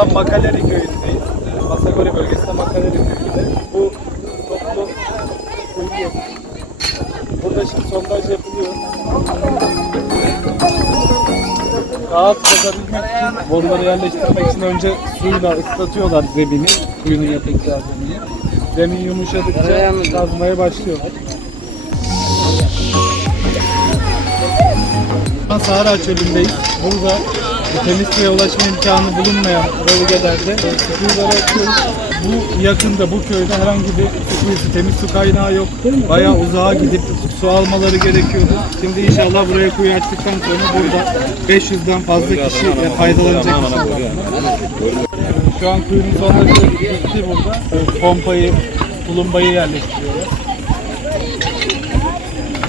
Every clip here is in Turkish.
an Makaleri köyündeyiz. E, Masagori bölgesinde Makaleri köyünde. Bu toplu kuyu yok. Burada şimdi sondaj yapılıyor. Rahat kazabilmek için, boruları yerleştirmek için önce suyla ıslatıyorlar zemini, kuyunun yapacağı zemini. Zemin yumuşadıkça kazmaya başlıyorlar. Sahra çölündeyiz. Burada temiz suya ulaşma imkanı bulunmayan bölgelerde kuyuları açıyoruz. Bu yakında, bu köyde herhangi bir su temiz su kaynağı yok. Bayağı uzağa gidip su almaları gerekiyordu. Şimdi inşallah buraya kuyu açtıktan sonra burada 500'den fazla kişi faydalanacak. Şu an kuyunun sondajı bitti burada. Pompayı, tulumbayı yerleştiriyorlar.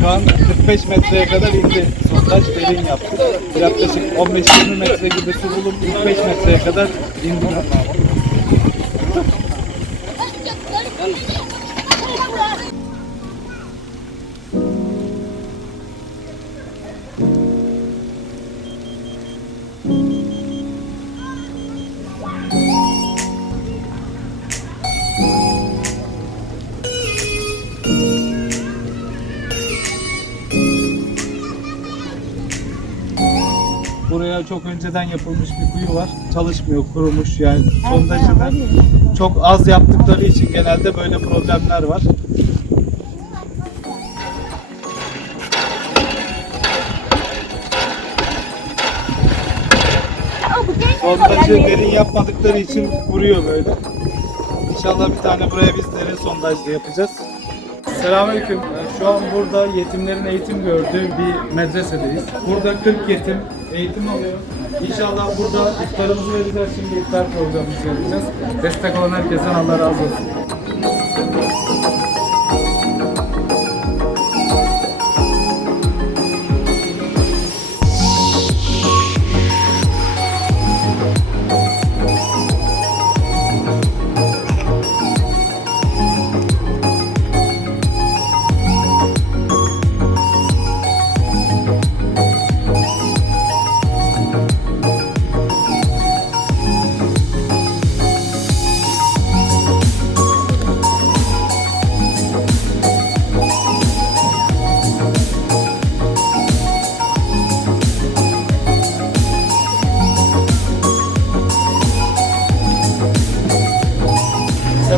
Şu an 45 metreye kadar indi. Sondaj derin yaptık. Yaklaşık 15-20 metre gibi su bulup 45 metreye kadar indiler. Çok önceden yapılmış bir kuyu var. Çalışmıyor, kurumuş yani sondajını çok az yaptıkları için genelde böyle problemler var. Sondajı derin yapmadıkları için kuruyor böyle. İnşallah bir tane buraya biz derin sondajlı yapacağız. Selamünaleyküm. Şu an burada yetimlerin eğitim gördüğü bir medresedeyiz. Burada 40 yetim eğitim alıyor. İnşallah burada iftarımızı vereceğiz. Şimdi iftar programımızı yapacağız. Destek olan herkesten Allah razı olsun.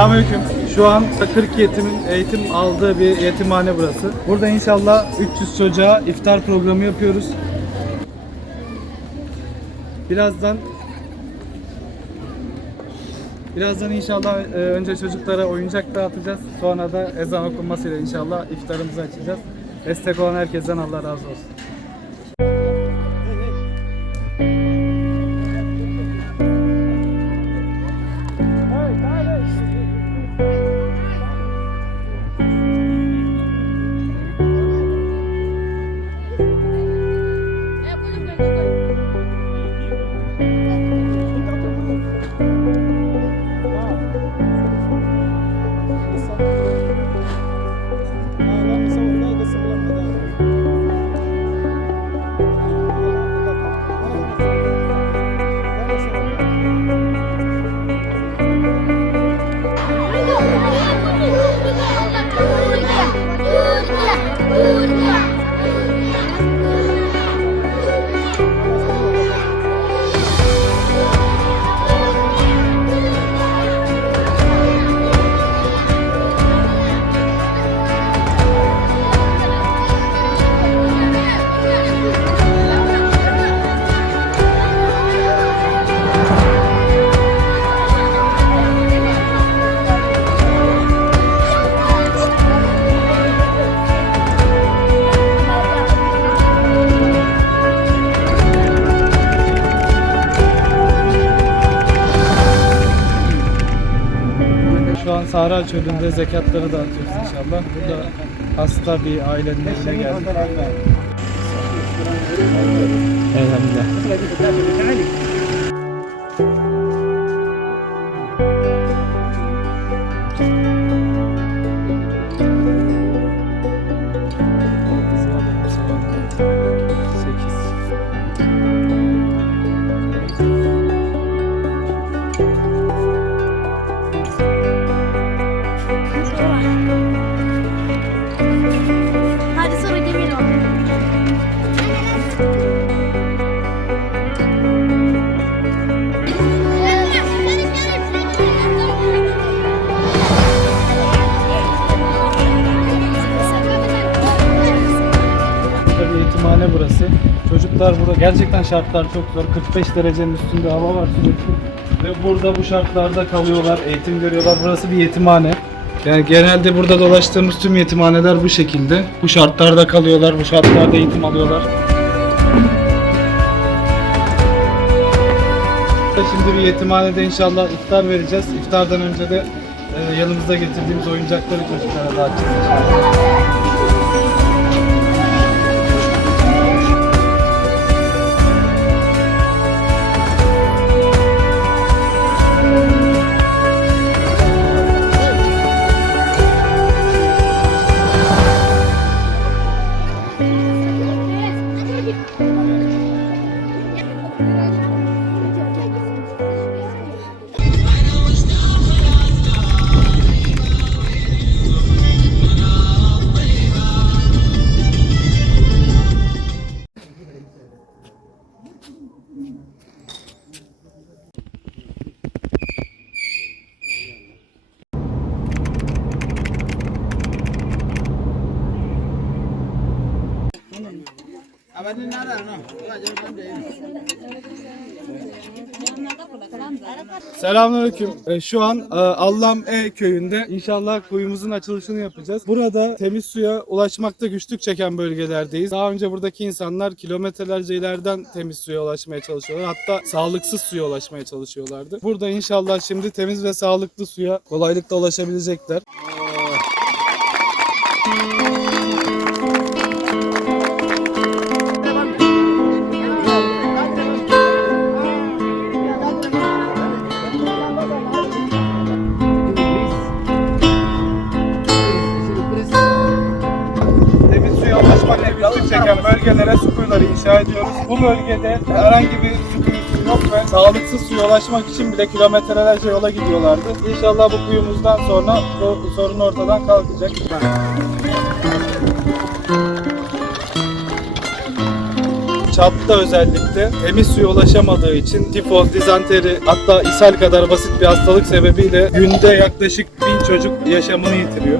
Selamünaleyküm. Şu an 40 yetimin eğitim aldığı bir yetimhane burası. Burada inşallah 300 çocuğa iftar programı yapıyoruz. Birazdan Birazdan inşallah e, önce çocuklara oyuncak dağıtacağız. Sonra da ezan okunmasıyla inşallah iftarımızı açacağız. Destek olan herkesten Allah razı olsun. Sahra Çölü'nde zekatları dağıtıyoruz inşallah. Bu da hasta bir ailenin evine geldik. Elhamdülillah. Yetimhane burası. Çocuklar burada gerçekten şartlar çok zor. 45 derecenin üstünde hava var sürekli. Ve burada bu şartlarda kalıyorlar, eğitim görüyorlar. Burası bir yetimhane. Yani genelde burada dolaştığımız tüm yetimhaneler bu şekilde. Bu şartlarda kalıyorlar, bu şartlarda eğitim alıyorlar. Şimdi bir yetimhanede inşallah iftar vereceğiz. İftardan önce de e, yanımızda getirdiğimiz oyuncakları çocuklara dağıtacağız inşallah. Selamünaleyküm. E, Şu an e, Allam E köyünde inşallah kuyumuzun açılışını yapacağız. Burada temiz suya ulaşmakta güçlük çeken bölgelerdeyiz. Daha önce buradaki insanlar kilometrelerce ileriden temiz suya ulaşmaya çalışıyorlar. Hatta sağlıksız suya ulaşmaya çalışıyorlardı. Burada inşallah şimdi temiz ve sağlıklı suya kolaylıkla ulaşabilecekler. Bölgelere su kuyuları inşa ediyoruz. Bu bölgede herhangi bir su kuyusu yok ve sağlıksız suya ulaşmak için bile kilometrelerce yola gidiyorlardı. İnşallah bu kuyumuzdan sonra bu sorun ortadan kalkacak. Çat'ta özellikle temiz suya ulaşamadığı için tifoz, dizanteri hatta ishal kadar basit bir hastalık sebebiyle günde yaklaşık bin çocuk yaşamını yitiriyor.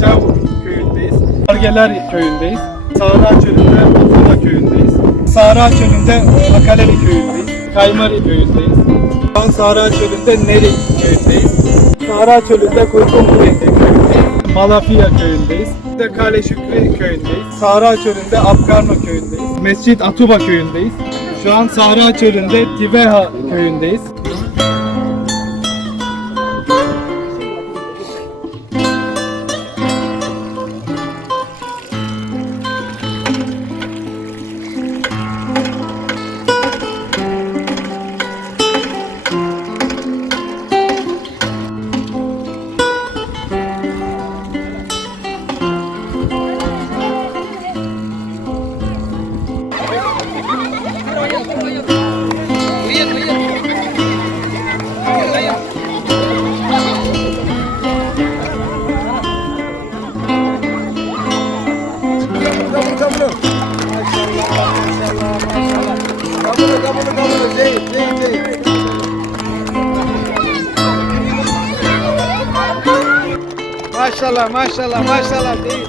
Çavur köyündeyiz. Argeler köyündeyiz. Sahra çölünde Afada köyündeyiz. Sahra çölünde Akaleli köyündeyiz. Kaymari köyündeyiz. Şu an Sahra çölünde Neri köyündeyiz. Sahra çölünde Kuykumkuyende köyündeyiz. Malafia köyündeyiz. De Kale Şükrü köyündeyiz. Sahra çölünde Apkarno köyündeyiz. Mescit Atuba köyündeyiz. Şu an Sahra çölünde Tiveha köyündeyiz. Maşallah maşallah değil.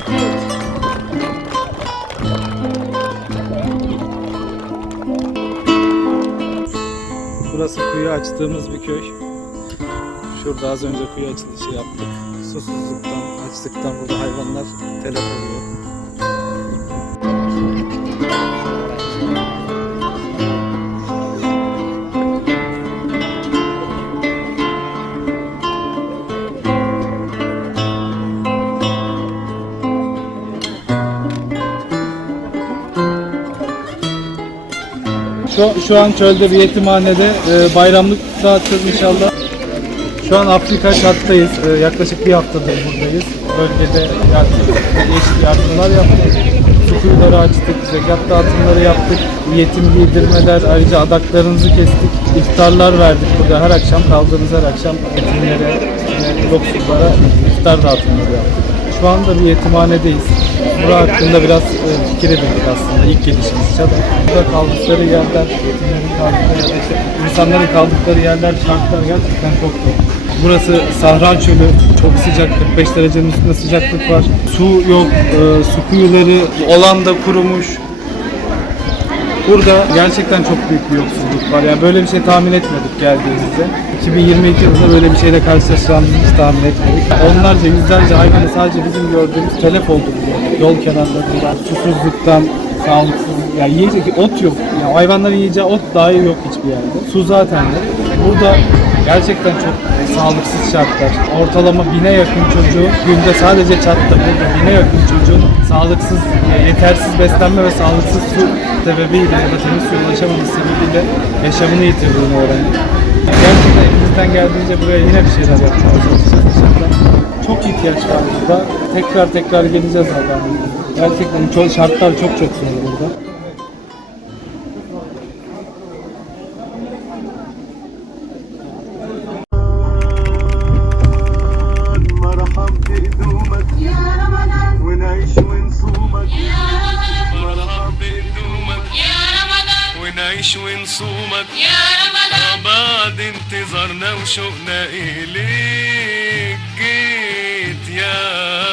Burası kuyu açtığımız bir köy. Şurada az önce kuyu açılışı yaptık. Susuzluktan, açlıktan burada hayvanlar telef oluyor. Şu, şu an çölde bir yetimhanede e, bayramlık dağıtacağız inşallah. Şu an Afrika Çat'tayız. E, yaklaşık bir haftadır buradayız. Bölgede yardım, değişik yardımlar yaptık. Su açtık, zekat dağıtımları yaptık. Yetim giydirmeler, ayrıca adaklarınızı kestik. İftarlar verdik burada her akşam kaldığımız her akşam yetimlere, yoksullara iftar dağıtımları yaptık. Şu anda bir yetimhanedeyiz. Bura hakkında biraz e, fikir edindik aslında ilk gelişimiz Çadır. Burada kaldıkları yerler, yetimlerin kaldıkları yerler, işte insanların kaldıkları yerler, şartlar gerçekten çok zor. Burası Sahra Çölü. Çok sıcak, 45 derecenin üstünde sıcaklık var. Su yok, e, su kuyuları olan da kurumuş. Burada gerçekten çok büyük bir yoksulluk var. Yani böyle bir şey tahmin etmedik geldiğimizde. 2022 yılında böyle bir şeyle karşılaşacağımızı tahmin etmedik. Onlarca, yüzlerce hayvanı sadece bizim gördüğümüz telef oldu burada. Yol kenarlarında, susuzluktan, sağlıksız, yani yiyecek ot yok. Yani hayvanların yiyeceği ot dahi yok hiçbir yerde. Su zaten yok. Burada gerçekten çok sağlıksız şartlar. Ortalama bine yakın çocuğu günde sadece çattı burada bine yakın çocuğun sağlıksız, yetersiz beslenme ve sağlıksız su sebebiyle ya da temiz suya ulaşamaması sebebiyle yaşamını yitirdiğini öğrendik. Yani gerçekten elimizden geldiğince buraya yine bir şeyler yapmaya çalışacağız. Çok ihtiyaç var burada. Tekrar tekrar geleceğiz zaten. Gerçekten çok, şartlar çok çok zor burada. ونعيش ونصومك. يا رمضان. بعد انتظارنا وشوقنا إليك. جيت يا